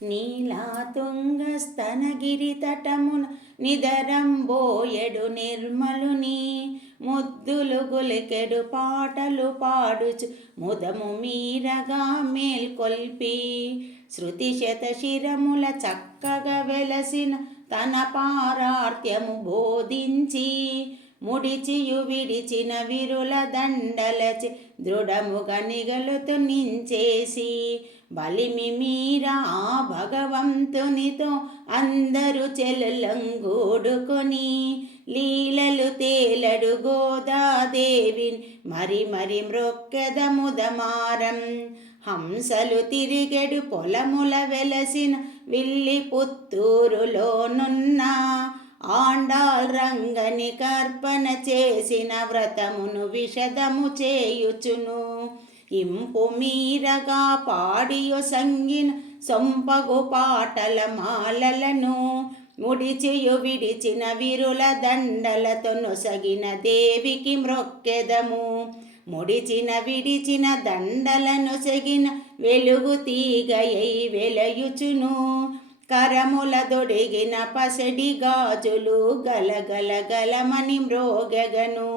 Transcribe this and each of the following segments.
నీలాతుంగస్తనగిరితటమున నిదరంబోయెడు నిర్మలుని ముద్దులు గులికెడు పాటలు పాడుచు ముదము మీరగా మేల్కొల్పి శృతి శతశిరముల చక్కగా వెలసిన తన పారార్త్యము బోధించి ముడిచియు విడిచిన విరుల దండలచి దృఢముగా నిగలుతు నించేసి బలిమి మీరా ఆ భగవంతునితో అందరూ చెల్లంగూడుకొని లీలలు తేలడు గోదాదేవిని మరి మరి మ్రొక్కెదముదమారం హంసలు తిరిగెడు పొలముల వెలసిన విల్లి పుత్తూరులోనున్న ఆండాల్ రంగని కర్పణ చేసిన వ్రతమును విషదము చేయుచును ఇంపు మీరగా పాడియో సంగిన సొంపగు పాటల మాలలను ముడిచియు విడిచిన విరుల దండలతో నొసగిన దేవికి మ్రొక్కెదము ముడిచిన విడిచిన దండలను సెగిన వెలుగు తీగయై వెలయుచును కరముల దొడిగిన పసడి గాజులు గలగల గలమని మ్రోగగను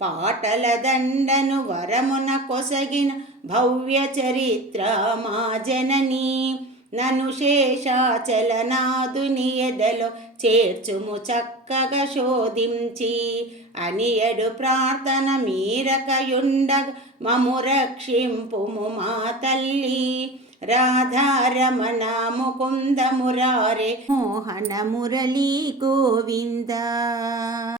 పాటల దండను వరమున కొసగిన భవ్య చరిత్ర మా జనని నను శేషాచలనాదుని ఎదలో చేర్చుము చక్కగా శోధించి అనియడు ప్రార్థన మీరకయుండగ మము రక్షింపుము మా తల్లి రాధారమణ ముకుంద మురారే మోహన మురళీ గోవింద.